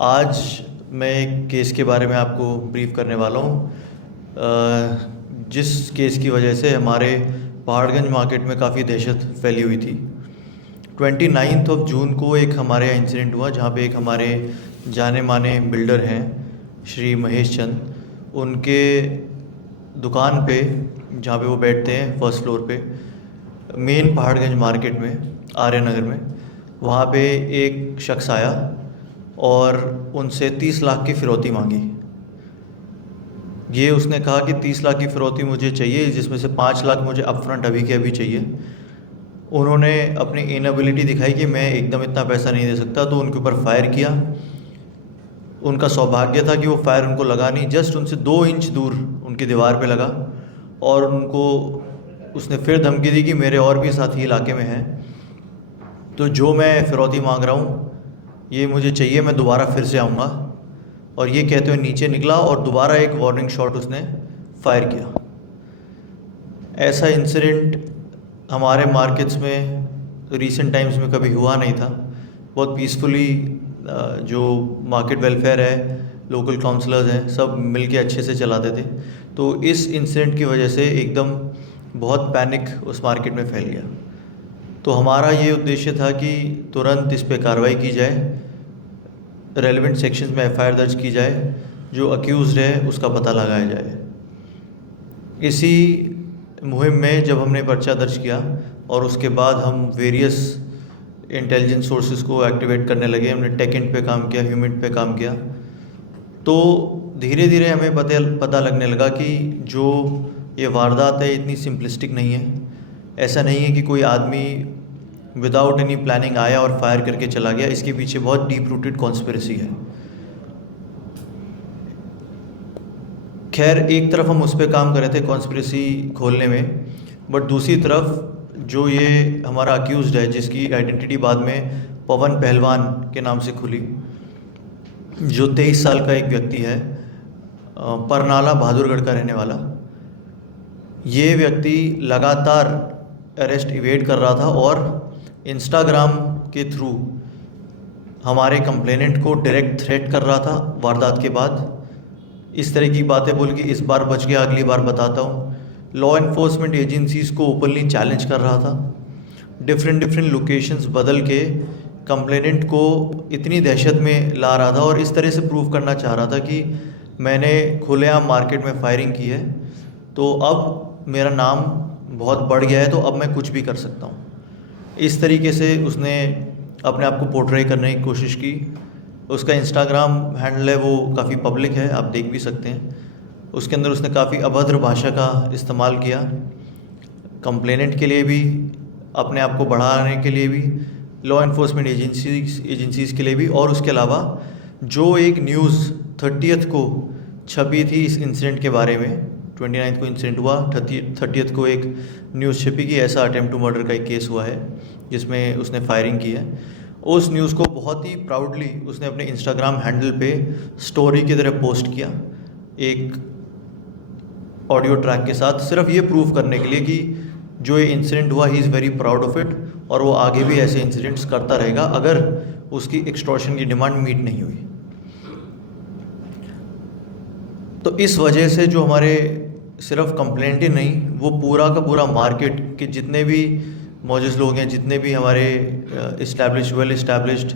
आज मैं एक केस के बारे में आपको ब्रीफ करने वाला हूँ, जिस केस की वजह से हमारे पहाड़गंज मार्केट में काफ़ी दहशत फैली हुई थी। 29 जून को एक हमारे यहाँ इंसिडेंट हुआ जहाँ पे एक हमारे जाने माने बिल्डर हैं श्री महेश चंद, उनके दुकान पे जहाँ पे वो बैठते हैं फर्स्ट फ्लोर पे मेन पहाड़गंज मार्केट में आर्य नगर में, वहाँ पे एक शख्स आया और उनसे 30 लाख की फ़िरौती मांगी। ये उसने कहा कि 30 लाख की फ़िरौती मुझे चाहिए, जिसमें से 5 लाख मुझे अपफ्रंट अभी के अभी चाहिए। उन्होंने अपनी इनएबिलिटी दिखाई कि मैं एकदम इतना पैसा नहीं दे सकता, तो उनके ऊपर फायर किया। उनका सौभाग्य था कि वो फायर उनको लगा नहीं, जस्ट उनसे 2 इंच दूर उनकी दीवार पे लगा। और उनको उसने फिर धमकी दी कि मेरे और भी साथी इलाके में हैं, तो जो मैं फ़िरौती मांग रहा हूँ ये मुझे चाहिए, मैं दोबारा फिर से आऊँगा। और ये कहते हुए नीचे निकला और दोबारा एक वार्निंग शॉट उसने फायर किया। ऐसा इंसिडेंट हमारे मार्केट्स में रीसेंट टाइम्स में कभी हुआ नहीं था। बहुत पीसफुली जो मार्केट वेलफेयर है, लोकल काउंसलर्स हैं, सब मिलके अच्छे से चलाते थे। तो इस इंसिडेंट की वजह से एकदम बहुत पैनिक उस मार्केट में फैल गया। तो हमारा ये उद्देश्य था कि तुरंत इस पे कार्रवाई की जाए, रेलेवेंट सेक्शंस में एफआईआर दर्ज की जाए, जो अक्यूज़ड है उसका पता लगाया जाए। इसी मुहिम में जब हमने पर्चा दर्ज किया और उसके बाद हम वेरियस इंटेलिजेंस सोर्सेज को एक्टिवेट करने लगे, हमने टेक एंड पे काम किया, ह्यूमन पे काम किया, तो धीरे धीरे हमें पता लगने लगा कि जो ये वारदात है इतनी सिंपलिस्टिक नहीं है। ऐसा नहीं है कि कोई आदमी विदाउट एनी प्लानिंग आया और फायर करके चला गया। इसके पीछे बहुत डीप रूटेड कॉन्स्पिरेसी है। खैर, एक तरफ हम उस पर काम कर रहे थे कॉन्स्पिरेसी खोलने में, बट दूसरी तरफ जो ये हमारा अक्यूज़ड है, जिसकी आइडेंटिटी बाद में पवन पहलवान के नाम से खुली, जो 23 साल का एक व्यक्ति है, परनाला बहादुरगढ़ का रहने वाला, ये व्यक्ति लगातार अरेस्ट इवेड कर रहा था और इंस्टाग्राम के थ्रू हमारे कंप्लेनेंट को डायरेक्ट थ्रेट कर रहा था वारदात के बाद। इस तरह की बातें बोल के इस बार बच गया, अगली बार बताता हूँ। लॉ एनफोर्समेंट एजेंसीज़ को ओपनली चैलेंज कर रहा था, डिफरेंट लोकेशंस बदल के कंप्लेनेंट को इतनी दहशत में ला रहा था और इस तरह से प्रूव करना चाह रहा था कि मैंने खुलेआम मार्केट में फायरिंग की है, तो अब मेरा नाम बहुत बढ़ गया है, तो अब मैं कुछ भी कर सकता हूँ। इस तरीके से उसने अपने आप को पोर्ट्रे करने की कोशिश की। उसका इंस्टाग्राम हैंडल है, वो काफ़ी पब्लिक है, आप देख भी सकते हैं। उसके अंदर उसने काफ़ी अभद्र भाषा का इस्तेमाल किया, कंप्लेनेंट के लिए भी, अपने आप को बढ़ाने के लिए भी, लॉ एनफोर्समेंट एजेंसीज़ के लिए भी। और उसके अलावा जो एक न्यूज़ 30th को छपी थी इस इंसिडेंट के बारे में, 29 को इंसिडेंट हुआ, 30th को एक न्यूज़ छपी कि ऐसा अटेम्प्ट टू मर्डर का एक केस हुआ है जिसमें उसने फायरिंग की है। उस न्यूज़ को बहुत ही प्राउडली उसने अपने इंस्टाग्राम हैंडल पे स्टोरी की तरह पोस्ट किया, एक ऑडियो ट्रैक के साथ, सिर्फ ये प्रूव करने के लिए कि जो ये इंसिडेंट हुआ he is very proud of it, और वो आगे भी ऐसे इंसिडेंट्स करता रहेगा अगर उसकी एक्सटॉर्शन की डिमांड मीट नहीं हुई। तो इस वजह से जो हमारे सिर्फ कंप्लेंट ही नहीं, वो पूरा का पूरा मार्केट के जितने भी मौजूद लोग हैं, जितने भी हमारे well established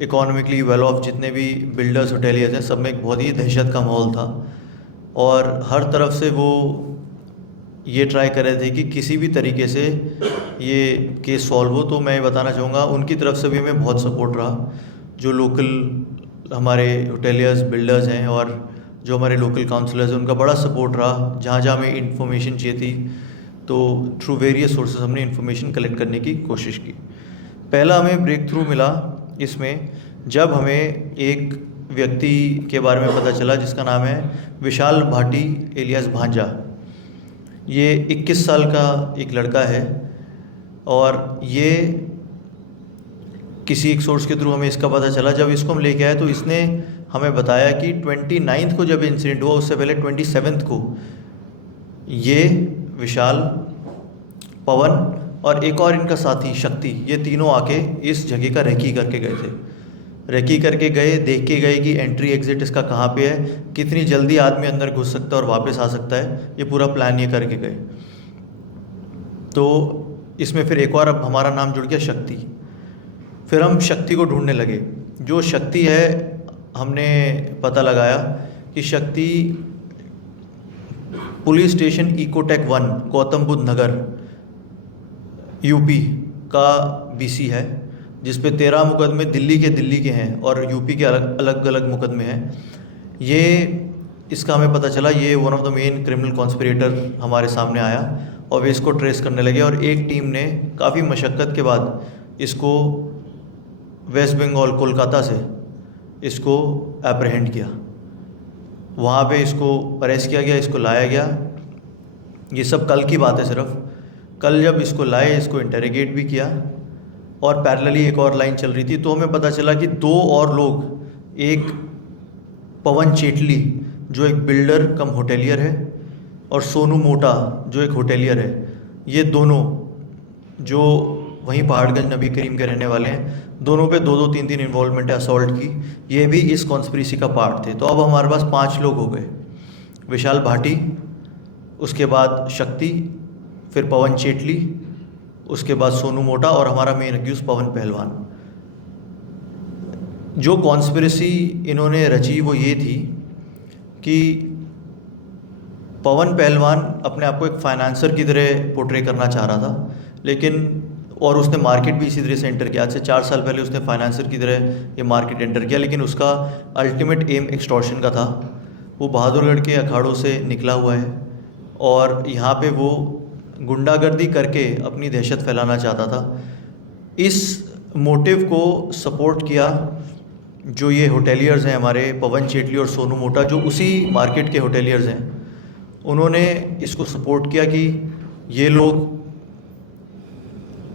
economically well of जितने भी बिल्डर्स होटेलियर्स हैं, सब में एक बहुत ही दहशत का माहौल था। और हर तरफ से वो ये ट्राई कर रहे थे कि किसी भी तरीके से ये केस सॉल्व हो। तो मैं बताना चाहूँगा उनकी तरफ से भी हमें बहुत सपोर्ट रहा, जो लोकल हमारे होटेलियर्स बिल्डर्स हैं और जो हमारे लोकल काउंसलर्स हैं, उनका बड़ा सपोर्ट रहा। जहाँ जहाँ हमें इन्फॉर्मेशन चाहिए थी, तो थ्रू वेरियस सोर्सेज हमने इन्फॉर्मेशन कलेक्ट करने की कोशिश की। पहला हमें ब्रेक थ्रू मिला इसमें जब हमें एक व्यक्ति के बारे में पता चला जिसका नाम है विशाल भाटी एलियास भांजा। ये 21 साल का एक लड़का है और ये किसी एक सोर्स के थ्रू हमें इसका पता चला। जब इसको हम लेके आए तो इसने हमें बताया कि 29 को जब इंसिडेंट हुआ, उससे पहले 27 को ये विशाल, पवन और एक और इनका साथी शक्ति, ये तीनों आके इस जगह का रेकी करके गए थे। रेकी करके गए, देख के गए कि एंट्री एग्ज़िट इसका कहाँ पे है, कितनी जल्दी आदमी अंदर घुस सकता है और वापस आ सकता है, ये पूरा प्लान ये करके गए। तो इसमें फिर एक और अब हमारा नाम जुड़ गया शक्ति। फिर हम शक्ति को ढूंढने लगे। जो शक्ति है, हमने पता लगाया कि Shakti police station Ecotech 1 Gautam Buddh Nagar UP का बीसी है, जिस पे 13 मुकदमे दिल्ली के हैं और यूपी के अलग अलग मुकदमे हैं। ये इसका हमें पता चला, ये one of the main criminal conspirator हमारे सामने आया और वे इसको ट्रेस करने लगे और एक टीम ने काफ़ी मशक्क़त के बाद इसको वेस्ट बंगाल कोलकाता से इसको एप्रहेंड किया। वहाँ पे इसको अरेस्ट किया गया, इसको लाया गया। ये सब कल की बात है सिर्फ। कल जब इसको लाए, इसको इंटेरोगेट भी किया और पैरेलली एक और लाइन चल रही थी, तो हमें पता चला कि 2 और लोग, एक पवन चेटली जो एक बिल्डर कम होटेलियर है और सोनू मोटा जो एक होटेलियर है, ये दोनों जो वहीं पहाड़गंज नबी करीम के रहने वाले हैं, दोनों पे 2-2 3-3 इन्वॉल्वमेंट है असॉल्ट की। ये भी इस कॉन्स्पिरेसी का पार्ट थे। तो अब हमारे पास 5 लोग हो गए, विशाल भाटी, उसके बाद शक्ति, फिर पवन चेटली, उसके बाद सोनू मोटा और हमारा मेन अक्यूज पवन पहलवान। जो कॉन्स्पिरेसी इन्होंने रची वो ये थी कि पवन पहलवान अपने आप को एक फाइनेंसर की तरह पोर्ट्रे करना चाह रहा था, लेकिन और उसने मार्केट भी इसी तरह से एंटर किया। आज से 4 साल पहले उसने फाइनेंसर की तरह ये मार्केट एंटर किया, लेकिन उसका अल्टीमेट एम एक्सटॉर्शन का था। वो बहादुरगढ़ के अखाड़ों से निकला हुआ है और यहाँ पे वो गुंडागर्दी करके अपनी दहशत फैलाना चाहता था। इस मोटिव को सपोर्ट किया जो ये होटेलियर्स हैं हमारे पवन चेटली और सोनू मोटा, जो उसी मार्केट के होटेलियर्स हैं। उन्होंने इसको सपोर्ट किया कि ये लोग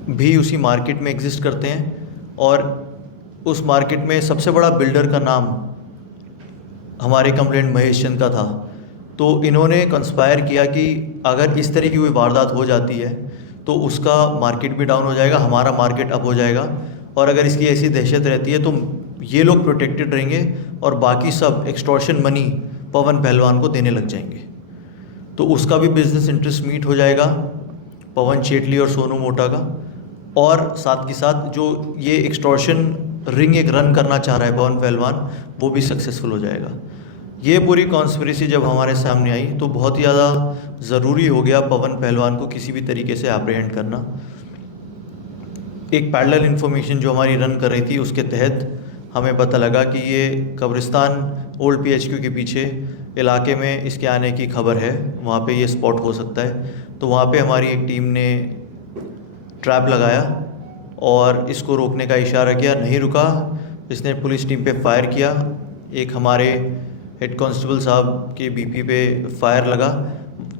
भी उसी मार्केट में एग्जिस्ट करते हैं और उस मार्केट में सबसे बड़ा बिल्डर का नाम हमारे कंप्लेंट महेश चंद का था। तो इन्होंने कंस्पायर किया कि अगर इस तरह की कोई वारदात हो जाती है तो उसका मार्केट भी डाउन हो जाएगा, हमारा मार्केट अप हो जाएगा, और अगर इसकी ऐसी दहशत रहती है तो ये लोग प्रोटेक्टेड रहेंगे और बाकी सब एक्सटॉर्शन मनी पवन पहलवान को देने लग जाएंगे। तो उसका भी बिजनेस इंटरेस्ट मीट हो जाएगा, पवन चेटली और सोनू मोटा का, और साथ के साथ जो ये एक्सटॉर्शन रिंग एक रन करना चाह रहा है पवन पहलवान, वो भी सक्सेसफुल हो जाएगा। ये पूरी कॉन्स्पिरेसी जब हमारे सामने आई तो बहुत ही ज़्यादा ज़रूरी हो गया पवन पहलवान को किसी भी तरीके से एप्रीहेंड करना। एक पैरेलल इन्फॉर्मेशन जो हमारी रन कर रही थी, उसके तहत हमें पता लगा कि ये कब्रिस्तान ओल्ड PHQ के पीछे इलाके में इसके आने की खबर है, वहाँ पे ये स्पॉट हो सकता है। तो वहाँ पे हमारी एक टीम ने ट्रैप लगाया और इसको रोकने का इशारा किया, नहीं रुका। इसने पुलिस टीम पे फायर किया। एक हमारे हेड कांस्टेबल साहब के BP पे फायर लगा।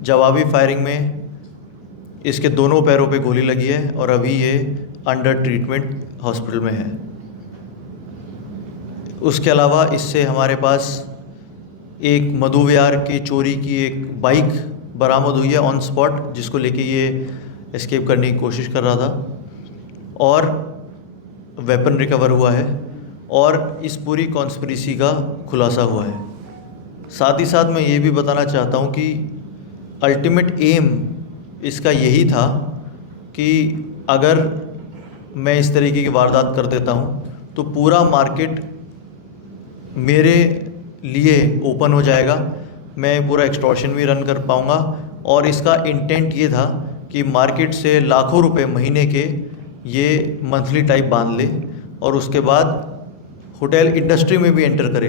जवाबी फायरिंग में इसके दोनों पैरों पे गोली लगी है और अभी ये अंडर ट्रीटमेंट हॉस्पिटल में है। उसके अलावा इससे हमारे पास एक मधु विहार की चोरी की एक बाइक बरामद हुई है ऑन स्पॉट, जिसको लेके ये एस्केप करने की कोशिश कर रहा था, और वेपन रिकवर हुआ है और इस पूरी कॉन्स्पिरेसी का खुलासा हुआ है। साथ ही साथ मैं ये भी बताना चाहता हूँ कि अल्टीमेट एम इसका यही था कि अगर मैं इस तरीके की वारदात कर देता हूँ तो पूरा मार्केट मेरे लिए ओपन हो जाएगा, मैं पूरा एक्सटॉर्शन भी रन कर पाऊँगा, और इसका इंटेंट ये था कि मार्केट से लाखों रुपए महीने के ये मंथली टाइप बांध ले और उसके बाद होटल इंडस्ट्री में भी एंटर करे।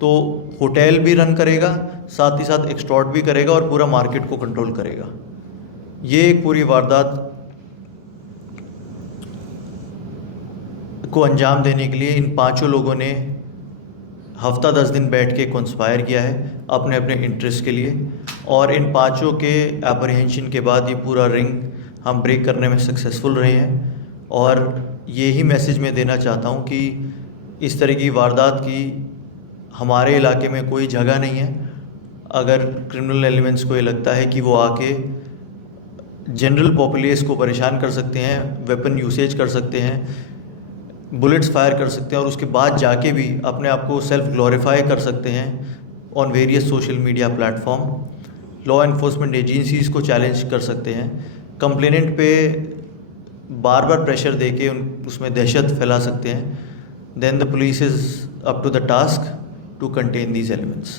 तो होटल भी रन करेगा, साथ ही साथ एक्सटॉर्ट भी करेगा और पूरा मार्केट को कंट्रोल करेगा। ये एक पूरी वारदात को अंजाम देने के लिए इन 5 लोगों ने हफ्ता 10 दिन बैठ के कंस्पायर किया है अपने अपने इंटरेस्ट के लिए, और इन 5 के एप्रीहेंशन के बाद ये पूरा रिंग हम ब्रेक करने में सक्सेसफुल रहे हैं। और यही मैसेज मैं देना चाहता हूँ कि इस तरह की वारदात की हमारे इलाके में कोई जगह नहीं है। अगर क्रिमिनल एलिमेंट्स को ये लगता है कि वो आके जनरल पॉपुलेस को परेशान कर सकते हैं, वेपन यूसेज कर सकते हैं, बुलेट्स फायर कर सकते हैं और उसके बाद जाके भी अपने आप को सेल्फ ग्लोरीफाई कर सकते हैं on various social media platform. Law enforcement agencies को चैलेंज कर सकते हैं, कंप्लेनेंट पे बार बार प्रेशर दे के उसमें दहशत फैला सकते हैं। Then the police is up to the task to contain these elements.